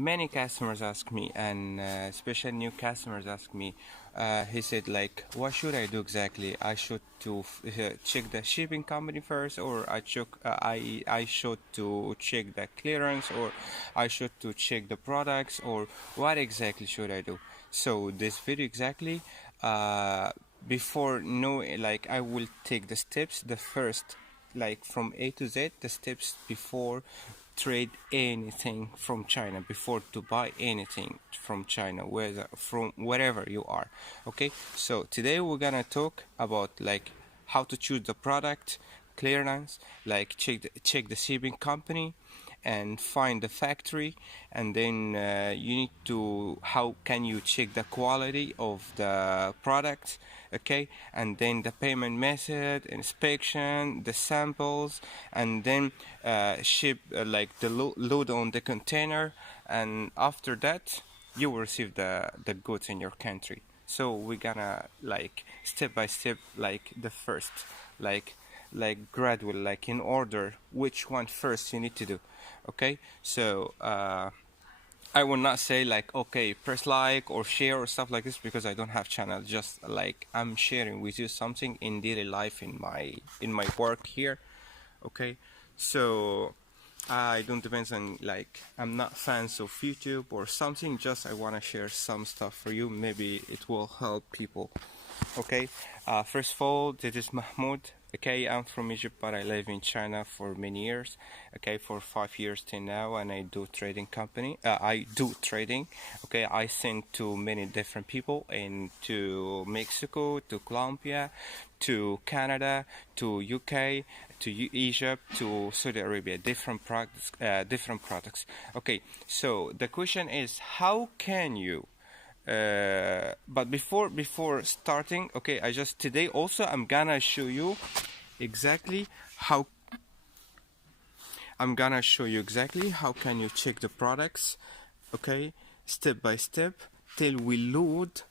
many customers ask me, and especially new customers ask me. He said, like, what should I do exactly? I should to check the shipping company first, or I should to check the clearance, or I should to check the products, or what exactly should I do? So this video exactly, before like I will take the steps, the first, like from A to Z, the steps before trade anything from China, before to buy anything from China, whether from wherever you are. Okay, so today we're gonna talk about like how to choose the product, clearance, like check the shipping company, and find the factory, and then you need to, how can you check the quality of the product, okay, and then the payment method, inspection, the samples, and then ship, like the load on the container, and after that you will receive the goods in your country. So we're gonna like step by step, like the first, like gradual, like in order, which one first you need to do. Okay, so I will not say like, okay, press like or share or stuff like this, because I don't have channel. Just like I'm sharing with you something in daily life, in my work here. Okay, so I don't depend on, like, I'm not fans of YouTube or something, just I want to share some stuff for you, maybe it will help people. Okay, first of all, this is Mahmoud. Okay, I'm from Egypt, but I live in China for many years. Okay, for 5 years till now, and I do trading company. I do trading. Okay, I send to many different people, to Mexico, to Colombia, to Canada, to UK, to Egypt, to Saudi Arabia. Different products. Okay, so the question is, how can you? But before starting, okay, today also I'm gonna show you exactly how can you check the products, okay, step by step, till we load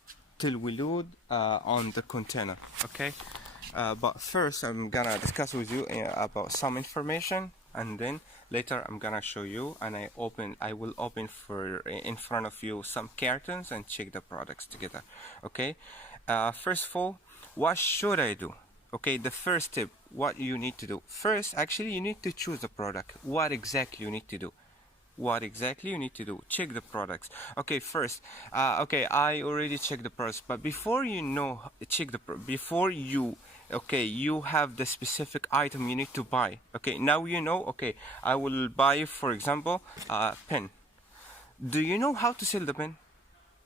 on the container. Okay, but first I'm gonna discuss with you about some information, and then later I'm gonna show you, and I will open for in front of you some cartons and check the products together. Okay, first of all, what should I do? Okay, the first step, what you need to do first, actually you need to choose the product. What exactly you need to do? Check the products. Okay, first, okay, I already checked the products, but before you you have the specific item you need to buy. Okay, now you know, okay, I will buy, for example, pen. Do you know how to sell the pen?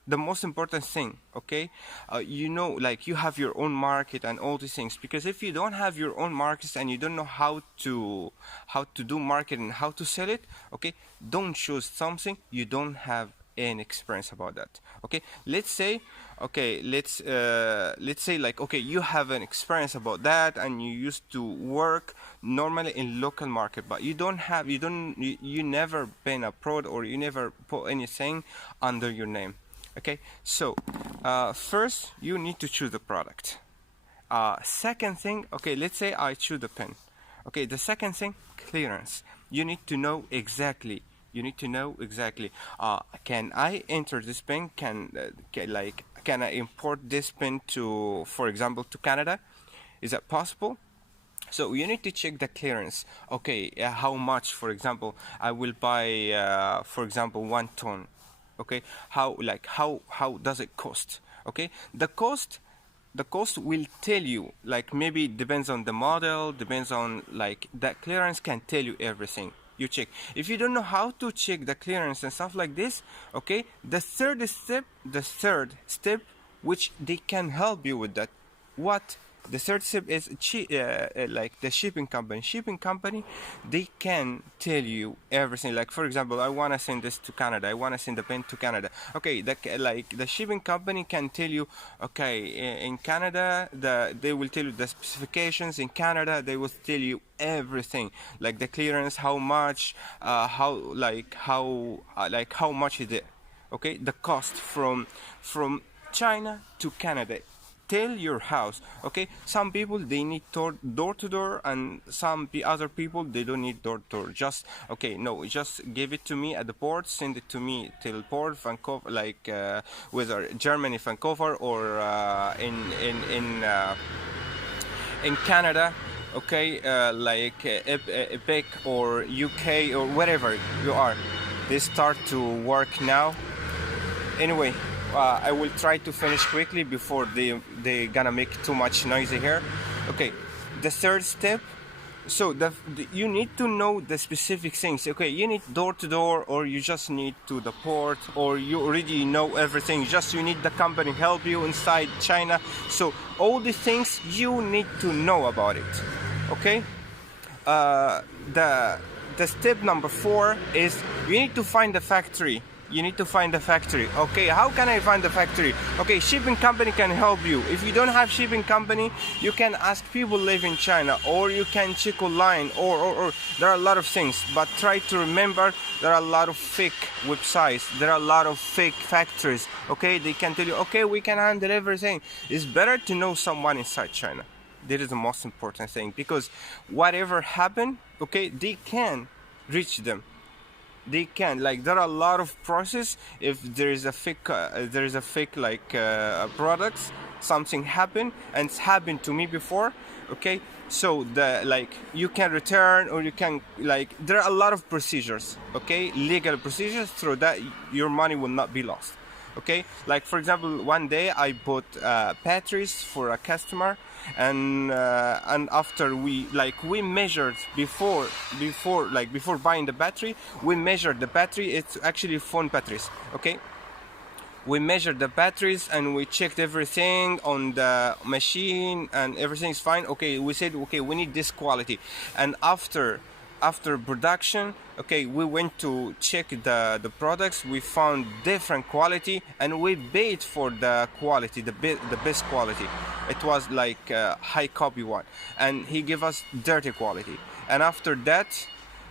The most important thing, okay, like you have your own market and all these things, because if you don't have your own markets and you don't know how to do marketing, how to sell it, okay, don't choose something you don't have any experience about that. Okay, let's say like, okay, you have an experience about that, and you used to work normally in local market, but you never been abroad, or you never put anything under your name. Okay, so first you need to choose the product. Second thing, okay, let's say I choose the pen. Okay, the second thing, clearance. You need to know exactly. Can I enter this pen? Can I import this pen to, for example, to Canada? Is that possible? So you need to check the clearance. Okay, how much? For example, I will buy, for example, 1 ton. Okay, how does it cost? Okay, the cost will tell you, like, maybe it depends on the model, depends on, like, that clearance can tell you everything. You check. If you don't know how to check the clearance and stuff like this, okay, the third step, which they can help you with that. What? The third step is like the shipping company. They can tell you everything. Like, for example, I want to send this to Canada. I want to send the pen to Canada. Okay, the shipping company can tell you, okay, in Canada, they will tell you the specifications. In Canada, they will tell you everything, like the clearance, how much, how much is it? Okay, the cost from China to Canada. tell your house. Okay, some people they need door to door, and other people they don't need door to door. Just okay, no, just give it to me at the port, send it to me till port Vancouver, like whether Germany Vancouver or in Canada. Okay, like Epic or UK or wherever you are, they start to work now. Anyway, I will try to finish quickly before they gonna make too much noisy here. Okay, the third step. So you need to know the specific things. Okay, you need door to door, or you just need to the port, or you already know everything. You need the company help you inside China. So all the things you need to know about it. Okay, the step number 4 is you need to find the factory. Okay, how can I find the factory? Okay, shipping company can help you. If you don't have shipping company, you can ask people live in China, or you can check online, or there are a lot of things. But try to remember there are a lot of fake websites. There are a lot of fake factories. Okay, they can tell you, okay, we can handle everything. It's better to know someone inside China. That is the most important thing, because whatever happened, okay, they can reach them. They can, like, there are a lot of process. If there is a fake products, something happened, and it's happened to me before. Okay, so you can return, or you can, like, there are a lot of procedures. Okay, legal procedures, through that your money will not be lost. Okay, like for example, one day I bought batteries for a customer, and after we measured before buying the battery, we measured the battery. It's actually phone batteries. Okay, we measured the batteries and we checked everything on the machine, and everything's fine. Okay, we said, okay, we need this quality, and after production, okay, we went to check the products. We found different quality, and we paid for the quality, the best quality. It was like a high copy one, and he gave us dirty quality. And after that,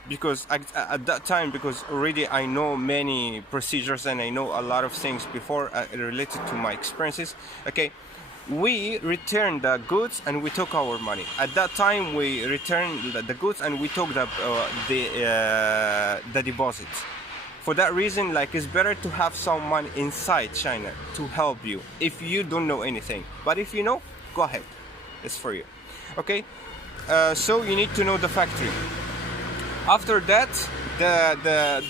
because at that time, because already I know many procedures and I know a lot of things before related to my experiences, okay, we returned the goods and we took our money. At that time, we returned the goods and we took the deposits. For that reason, like, it's better to have someone inside China to help you if you don't know anything. But if you know, go ahead, it's for you. Okay, so you need to know the factory. After that,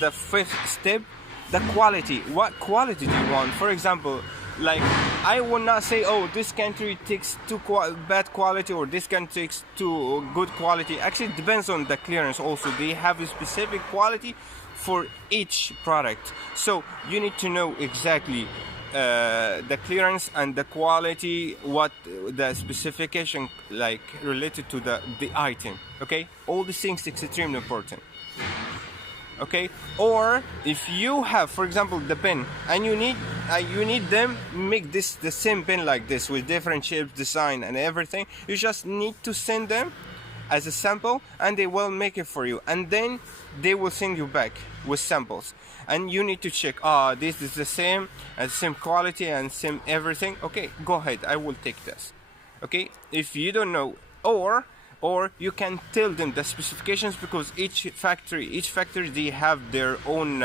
the fifth step, the quality. What quality do you want? For example, like, I will not say, oh, this country takes too bad quality, or this country takes too good quality. Actually, it depends on the clearance also. They have a specific quality for each product. So you need to know exactly the clearance and the quality, what the specification, like, related to the item. Okay, all these things is extremely important. Okay, or if you have, for example, the pen, and you need them make the same pen like this with different shapes, design, and everything, you just need to send them as a sample, and they will make it for you, and then they will send you back with samples, and you need to check, this is the same and same quality and same everything. Okay, go ahead, I will take this. Okay, if you don't know, or you can tell them the specifications, because each factory they have their own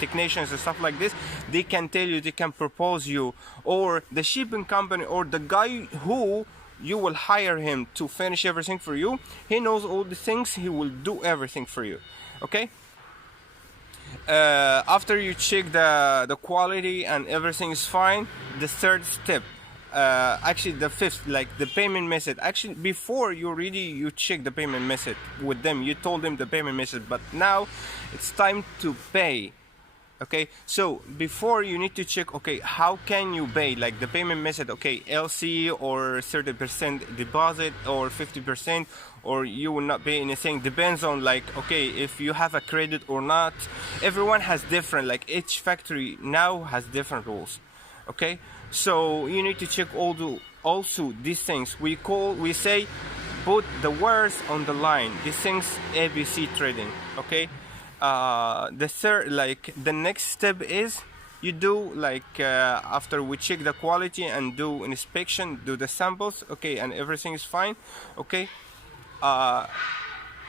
technicians and stuff like this. They can tell you, they can propose you, or the shipping company, or the guy who you will hire him to finish everything for you. He knows all the things, he will do everything for you. Okay, after you check the quality and everything is fine, the third step, actually the fifth, like the payment method. Actually, before you check the payment method with them, you told them the payment method, but now it's time to pay. Okay, so before you need to check, okay, how can you pay, like the payment method, okay, LC or 30% deposit or 50%, or you will not pay anything. Depends on, like, okay, if you have a credit or not. Everyone has different, like, each factory now has different rules. Okay, so you need to check also these things. We say put the words on the line. These things ABC trading. Okay, the next step is you do like after we check the quality and do inspection, do the samples, okay, and everything is fine, okay,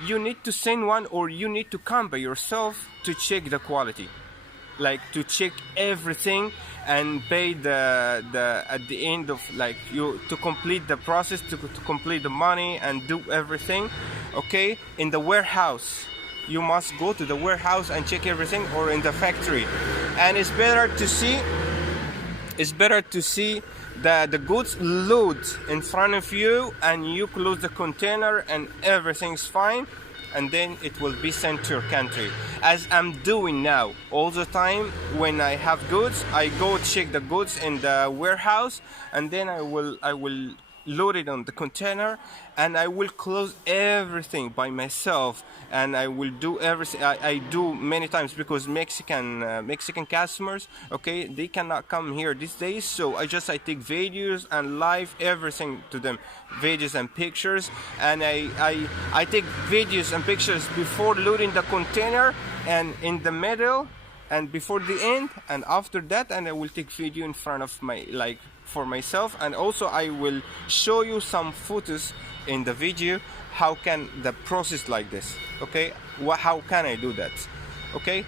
you need to send one, or you need to come by yourself to check the quality, like to check everything and pay the at the end of, like, you to complete the process, to complete the money and do everything, okay, in the warehouse. You must go to the warehouse and check everything, or in the factory. And it's better to see the goods load in front of you, and you close the container and everything's fine, and then it will be sent to your country, as I'm doing now all the time. When I have goods, I go check the goods in the warehouse, and then I will load it on the container, and I will close everything by myself, and I will do everything. I do many times, because Mexican customers, okay, they cannot come here these days, so I take videos and live everything to them, videos and pictures, and I take videos and pictures before loading the container, and in the middle, and before the end, and after that, and I will take video in front of my, like, for myself, and also I will show you some photos in the video how can the process like this, okay, how can I do that, okay.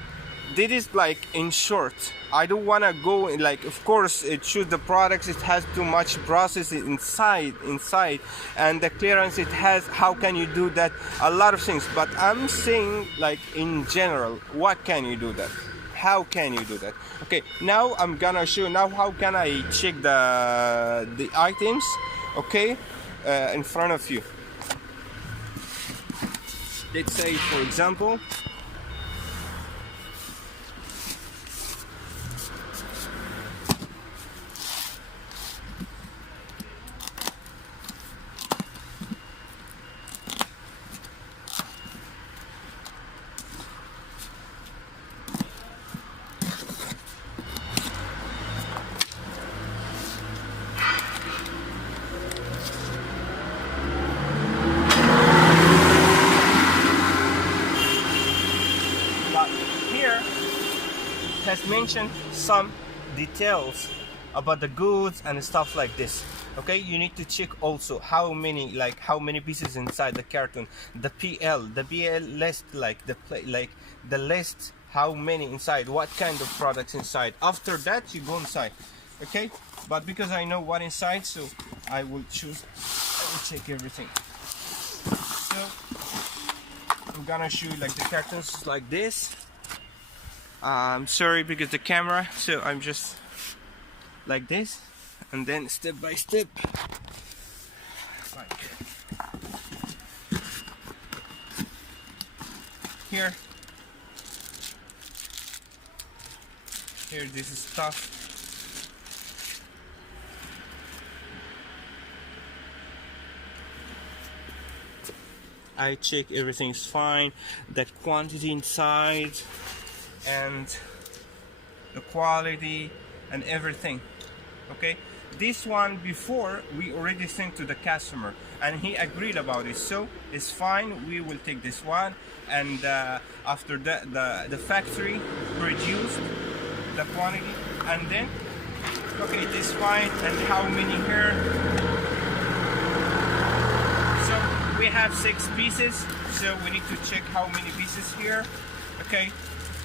This is like in short. I don't want to go like, of course it should, the products, it has too much process inside, and the clearance it has, how can you do that, a lot of things, but I'm saying like in general, what can you do that, how can you do that. Okay, now I'm gonna show now how can I check the items, okay, in front of you. Let's say, for example, has mentioned some details about the goods and stuff like this, okay. You need to check also how many pieces inside the carton, the BL list, like the list, how many inside, what kind of products inside. After that you go inside, okay, but because I know what inside, so I will check everything. So I'm gonna show you like the cartons like this. Sorry because the camera, so I'm just like this, and then step by step, like here this is stuff. I check everything's fine, the quantity inside and the quality and everything, okay. This one before we already sent to the customer and he agreed about it, so it's fine, we will take this one. And after that the factory produced the quantity, and then okay, it is fine. And how many here? So we have 6 pieces, so we need to check how many pieces here, okay.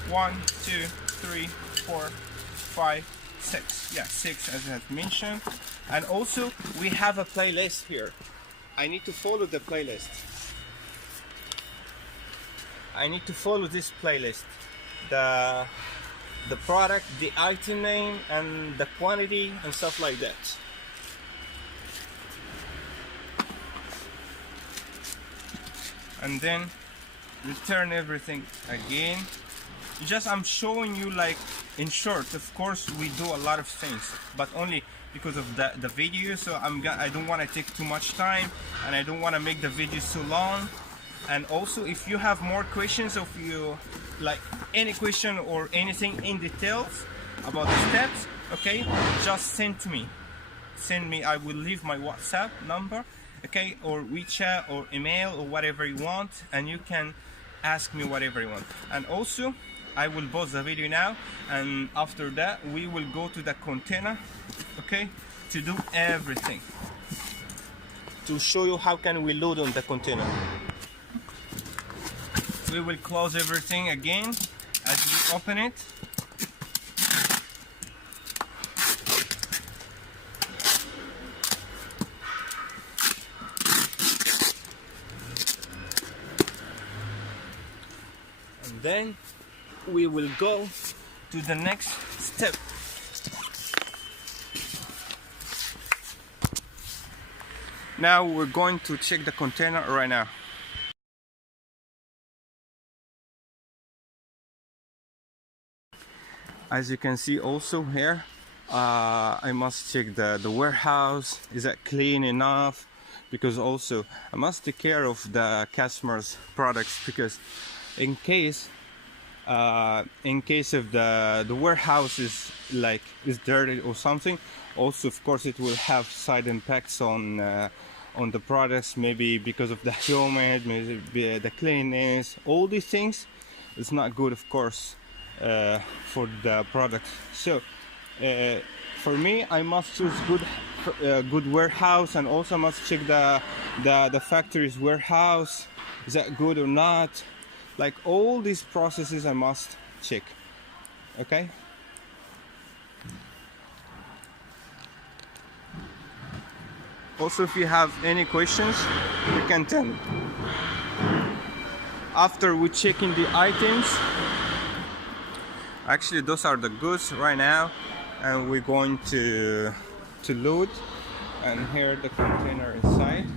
1, 2, 3, 4, 5, 6. Yeah, 6 as I have mentioned. And also we have a playlist here. I need to follow the playlist. I need to follow this playlist. The product, the item name, and the quantity and stuff like that. And then return everything again. I'm showing you like in short. Of course we do a lot of things, but only because of the video, so I don't want to take too much time, and I don't want to make the video so long. And also if you have more questions, if you like any question or anything in details about the steps, okay, just send me. I will leave my WhatsApp number, okay, or WeChat or email or whatever you want, and you can ask me whatever you want. And also I will pause the video now, and after that we will go to the container, okay, to do everything, to show you how can we load on the container. We will close everything again as we open it. And then we will go to the next step. Now we're going to check the container right now. As you can see also here, I must check the warehouse. Is that clean enough? Because also I must take care of the customer's products, because in case if the warehouse is dirty or something, also of course it will have side impacts on the products, maybe because of the humid, maybe the cleanness. All these things is not good, of course, for the product. So for me, I must choose good warehouse, and also must check the factory's warehouse. Is that good or not? Like all these processes I must check. Okay. Also, if you have any questions, you can tell me. After we checking the items, actually those are the goods right now, and we're going to load. And here the container inside.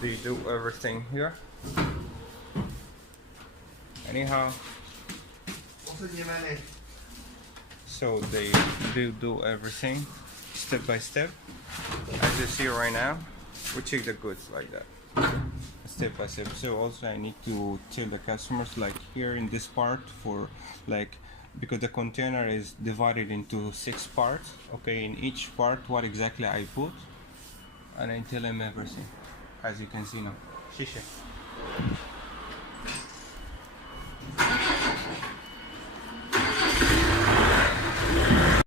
They do everything here. Anyhow, so they do everything step by step. As you see right now, we check the goods like that, step by step. So also I need to tell the customers, like here in this part, for because the container is divided into 6 parts, okay, in each part what exactly I put, and I tell them everything, as you can see now. Shisha.